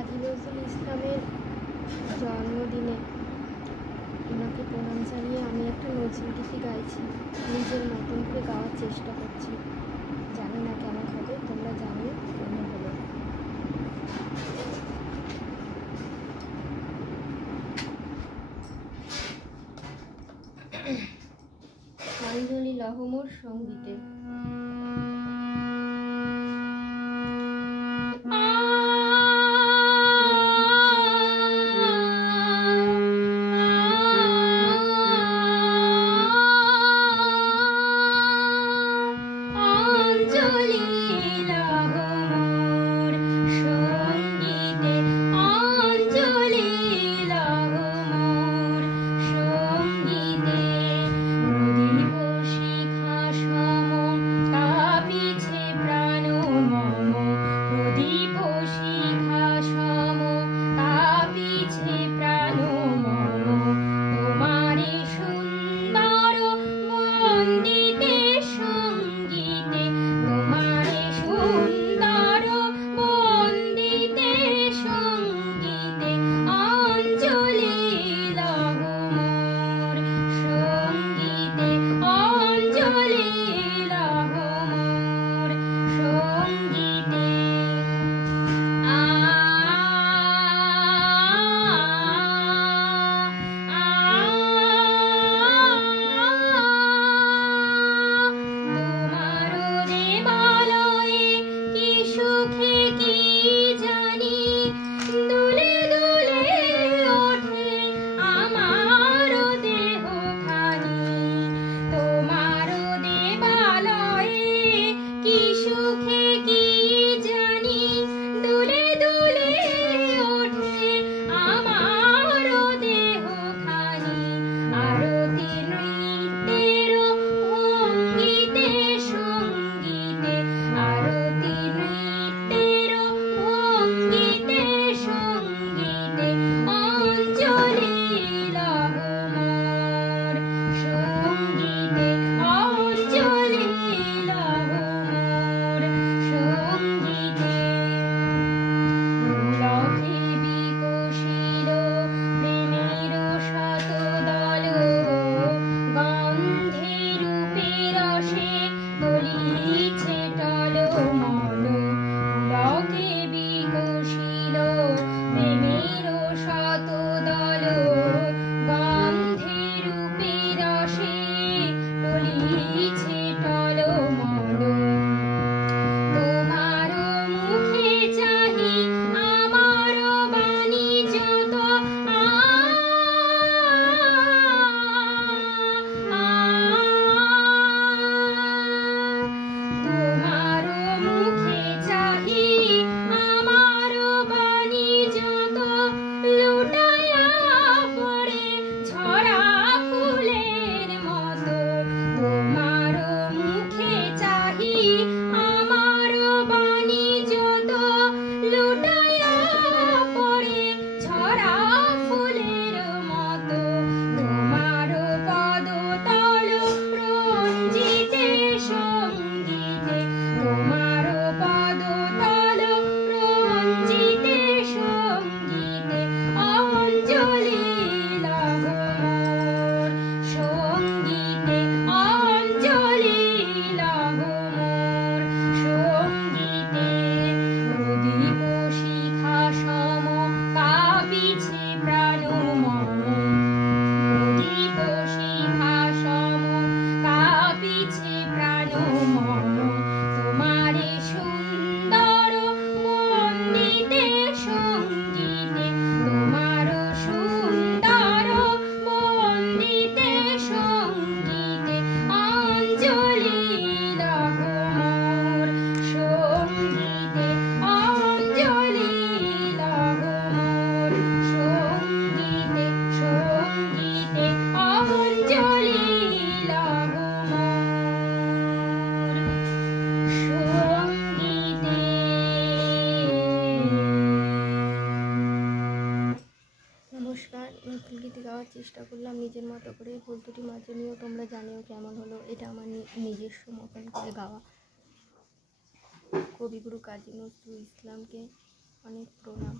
কাজী নজরুল ইসলামের জন্মদিনে ওনাকে প্রণাম জানিয়ে আমি একটা নজরুল গীতি গাইছি, নিজের মতন করে গাওয়ার চেষ্টা করছি। জানি না কেমন হবে, তোমরা জানিও কেমন হলো। অঞ্জলি লহমোর সঙ্গীতে। গীতি গাওয়ার চেষ্টা করলাম নিজের মতো করে, ভুল ত্রুটি মার্জনীয় তোমরা জানিও কেমন হলো। এটা আমার নিজস্ব মতন করে গাওয়া। কবিগুরু কাজী নজরুল ইসলামকে অনেক প্রণাম।